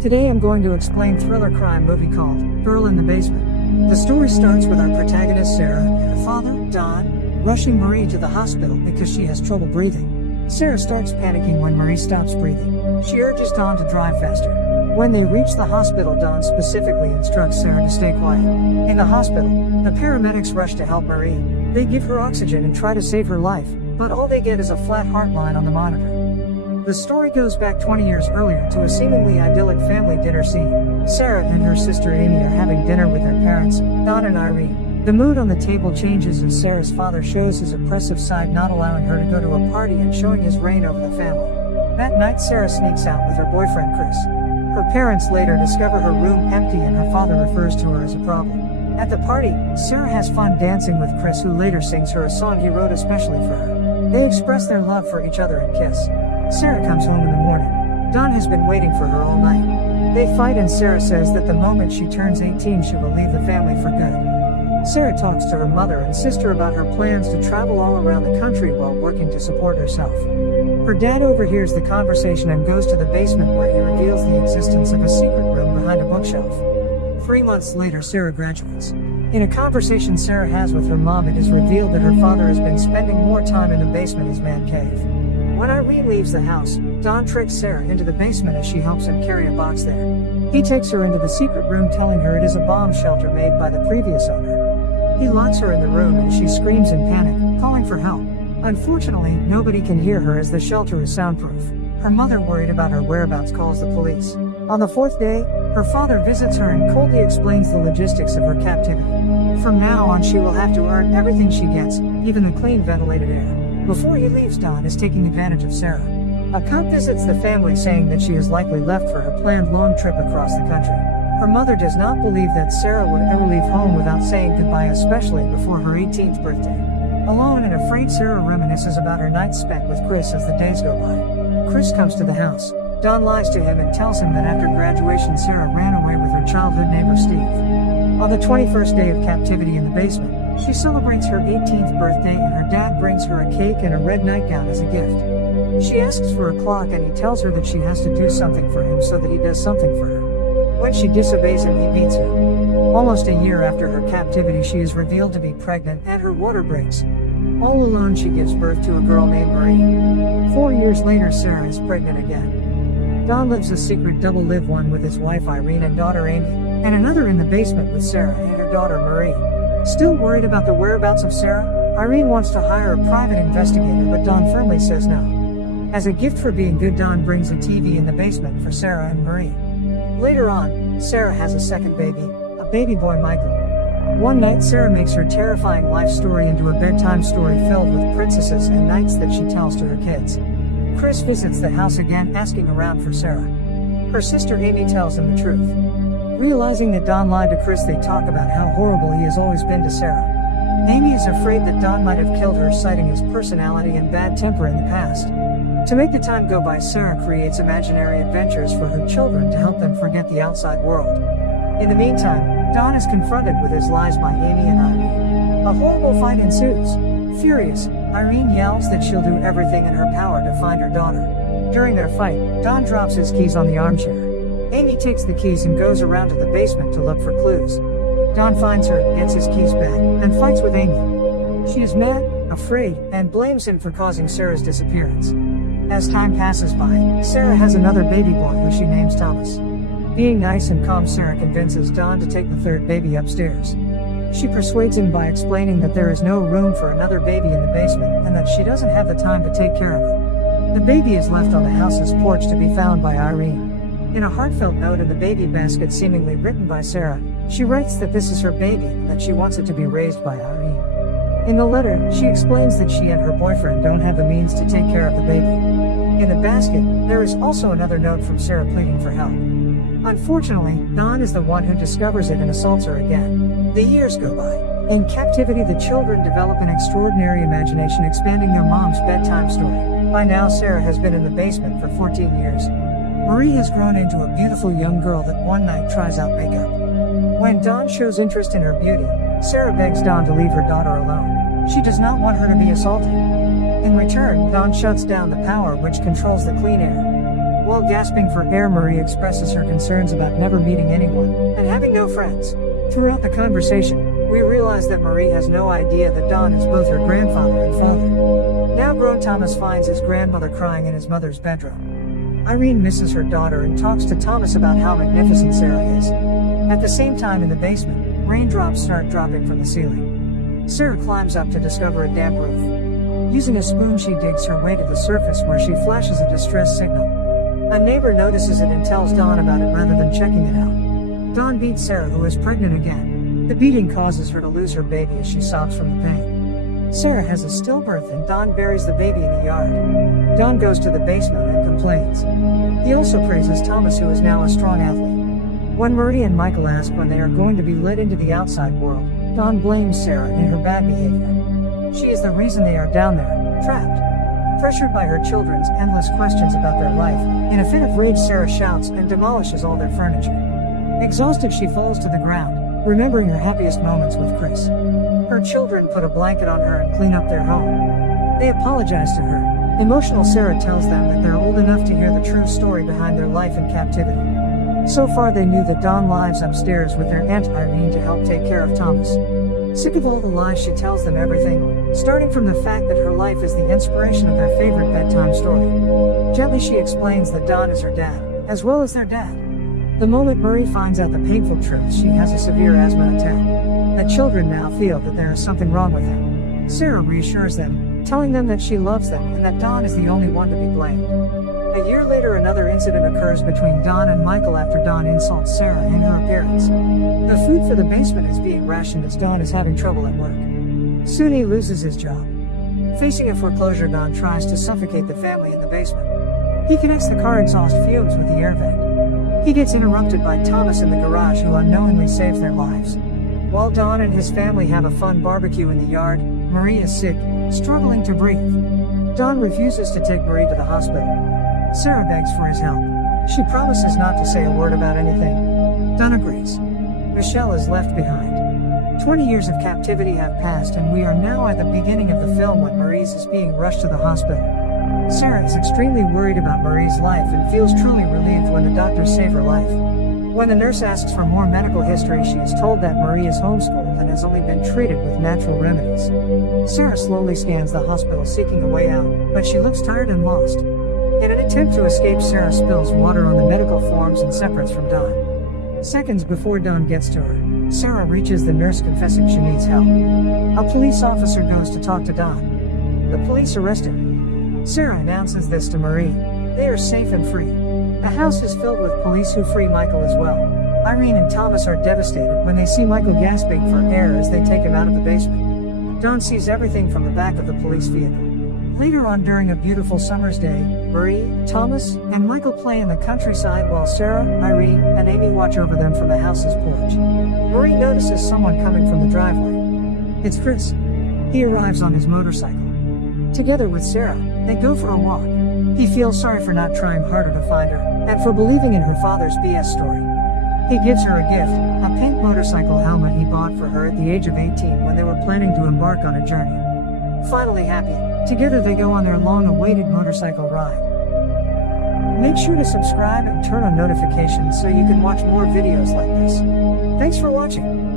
Today I'm going to explain thriller crime movie called Girl in the Basement. The story starts with our protagonist Sarah and her father, Don, rushing Marie to the hospital because she has trouble breathing. Sarah starts panicking when Marie stops breathing. She urges Don to drive faster. When they reach the hospital, Don specifically instructs Sarah to stay quiet. In the hospital, the paramedics rush to help Marie. They give her oxygen and try to save her life, but all they get is a flat heart line on the monitor. The story goes back 20 years earlier to a seemingly idyllic family dinner scene. Sarah and her sister Amy are having dinner with their parents, Don and Irene. The mood on the table changes as Sarah's father shows his oppressive side, not allowing her to go to a party and showing his reign over the family. That night, Sarah sneaks out with her boyfriend Chris. Her parents later discover her room empty and her father refers to her as a problem. At the party, Sarah has fun dancing with Chris, who later sings her a song he wrote especially for her. They express their love for each other and kiss. Sarah comes home in the morning. Don has been waiting for her all night. They fight and Sarah says that the moment she turns 18 she will leave the family for good. Sarah talks to her mother and sister about her plans to travel all around the country while working to support herself. Her dad overhears the conversation and goes to the basement where he reveals the existence of a secret room behind a bookshelf. 3 months later, Sarah graduates. In a conversation Sarah has with her mom, it is revealed that her father has been spending more time in the basement, his man cave. When Irene leaves the house, Don tricks Sarah into the basement as she helps him carry a box there. He takes her into the secret room, telling her it is a bomb shelter made by the previous owner. He locks her in the room and she screams in panic, calling for help. Unfortunately, nobody can hear her as the shelter is soundproof. Her mother, worried about her whereabouts, calls the police. On the 4th day, her father visits her and coldly explains the logistics of her captivity. From now on, she will have to earn everything she gets, even the clean ventilated air. Before he leaves, Don is taking advantage of Sarah. A cop visits the family, saying that she is likely left for her planned long trip across the country. Her mother does not believe that Sarah would ever leave home without saying goodbye, especially before her 18th birthday. Alone and afraid, Sarah reminisces about her nights spent with Chris as the days go by. Chris comes to the house. Don lies to him and tells him that after graduation Sarah ran away with her childhood neighbor Steve. On the 21st day of captivity in the basement, she celebrates her 18th birthday and her dad brings her a cake and a red nightgown as a gift. She asks for a clock and he tells her that she has to do something for him, so that he does something for her. When she disobeys him, he beats her. Almost a year after her captivity, she is revealed to be pregnant and her water breaks. All alone, she gives birth to a girl named Marie. 4 years later, Sarah is pregnant again. Don lives a secret double live, one with his wife Irene and daughter Amy, and another in the basement with Sarah and her daughter Marie. Still worried about the whereabouts of Sarah, Irene wants to hire a private investigator, but Don firmly says no. As a gift for being good, Don brings a TV in the basement for Sarah and Marie. Later on, Sarah has a second baby, a baby boy Michael. One night, Sarah makes her terrifying life story into a bedtime story filled with princesses and knights that she tells to her kids. Chris visits the house again, asking around for Sarah. Her sister Amy tells him the truth. Realizing that Don lied to Chris, they talk about how horrible he has always been to Sarah. Amy is afraid that Don might have killed her, citing his personality and bad temper in the past. To make the time go by, Sarah creates imaginary adventures for her children to help them forget the outside world. In the meantime, Don is confronted with his lies by Amy and Irene. A horrible fight ensues. Furious, Irene yells that she'll do everything in her power to find her daughter. During their fight, Don drops his keys on the armchair. Amy takes the keys and goes around to the basement to look for clues. Don finds her, gets his keys back, and fights with Amy. She is mad, afraid, and blames him for causing Sarah's disappearance. As time passes by, Sarah has another baby boy who she names Thomas. Being nice and calm, Sarah convinces Don to take the third baby upstairs. She persuades him by explaining that there is no room for another baby in the basement and that she doesn't have the time to take care of it. The baby is left on the house's porch to be found by Irene. In a heartfelt note in the baby basket, seemingly written by Sarah, she writes that this is her baby and that she wants it to be raised by Irene. In the letter, she explains that she and her boyfriend don't have the means to take care of the baby. In the basket, there is also another note from Sarah pleading for help. Unfortunately, Don is the one who discovers it and assaults her again. The years go by. In captivity, the children develop an extraordinary imagination, expanding their mom's bedtime story. By now, Sarah has been in the basement for 14 years. Marie has grown into a beautiful young girl that one night tries out makeup. When Don shows interest in her beauty, Sarah begs Don to leave her daughter alone. She does not want her to be assaulted. In return, Don shuts down the power which controls the clean air. While gasping for air, Marie expresses her concerns about never meeting anyone and having no friends. Throughout the conversation, we realize that Marie has no idea that Don is both her grandfather and father. Now grown, Thomas finds his grandmother crying in his mother's bedroom. Irene misses her daughter and talks to Thomas about how magnificent Sarah is. At the same time, in the basement, raindrops start dropping from the ceiling. Sarah climbs up to discover a damp roof. Using a spoon, she digs her way to the surface, where she flashes a distress signal. A neighbor notices it and tells Dawn about it rather than checking it out. Dawn beats Sarah, who is pregnant again. The beating causes her to lose her baby as she sobs from the pain. Sarah has a stillbirth and Dawn buries the baby in the yard. Dawn goes to the basement and complains. He also praises Thomas, who is now a strong athlete. When Marie and Michael ask when they are going to be let into the outside world, Dawn blames Sarah and her bad behavior. She is the reason they are down there, trapped. Pressured by her children's endless questions about their life, in a fit of rage, Sarah shouts and demolishes all their furniture. Exhausted, she falls to the ground, remembering her happiest moments with Chris. Her children put a blanket on her and clean up their home. They apologize to her. Emotional Sarah tells them that they're old enough to hear the true story behind their life in captivity. So far they knew that Dawn lives upstairs with their Aunt Irene to help take care of Thomas. Sick of all the lies, she tells them everything, starting from the fact that her life is the inspiration of their favorite bedtime story. Gently she explains that Don is her dad, as well as their dad. The moment Marie finds out the painful truth, she has a severe asthma attack. The children now feel that there is something wrong with them. Sarah reassures them, telling them that she loves them and that Don is the only one to be blamed. A year later, another incident occurs between Don and Michael after Don insults Sarah in her appearance. The food for the basement is being rationed as Don is having trouble at work. Soon he loses his job. Facing a foreclosure, Don tries to suffocate the family in the basement. He connects the car exhaust fumes with the air vent. He gets interrupted by Thomas in the garage, who unknowingly saves their lives. While Don and his family have a fun barbecue in the yard, Marie is sick, struggling to breathe. Don refuses to take Marie to the hospital. Sarah begs for his help. She promises not to say a word about anything. Don agrees. Michelle is left behind. 20 years of captivity have passed, and we are now at the beginning of the film when Maurice is being rushed to the hospital. Sarah is extremely worried about Marie's life and feels truly relieved when the doctors save her life. When the nurse asks for more medical history, she is told that Marie is homeschooled and has only been treated with natural remedies. Sarah slowly scans the hospital seeking a way out, but she looks tired and lost. In an attempt to escape, Sarah spills water on the medical forms and separates from Don. Seconds before Don gets to her, Sarah reaches the nurse confessing she needs help. A police officer goes to talk to Don. The police arrest him. Sarah announces this to Marie. They are safe and free. The house is filled with police who free Michael as well. Irene and Thomas are devastated when they see Michael gasping for air as they take him out of the basement. Don sees everything from the back of the police vehicle. Later on, during a beautiful summer's day, Marie, Thomas, and Michael play in the countryside while Sarah, Irene, and Amy watch over them from the house's porch. Marie notices someone coming from the driveway. It's Chris. He arrives on his motorcycle. Together with Sarah, they go for a walk. He feels sorry for not trying harder to find her, and for believing in her father's BS story. He gives her a gift, a pink motorcycle helmet he bought for her at the age of 18 when they were planning to embark on a journey. Finally happy, together they go on their long-awaited motorcycle ride. Make sure to subscribe and turn on notifications so you can watch more videos like this. Thanks for watching.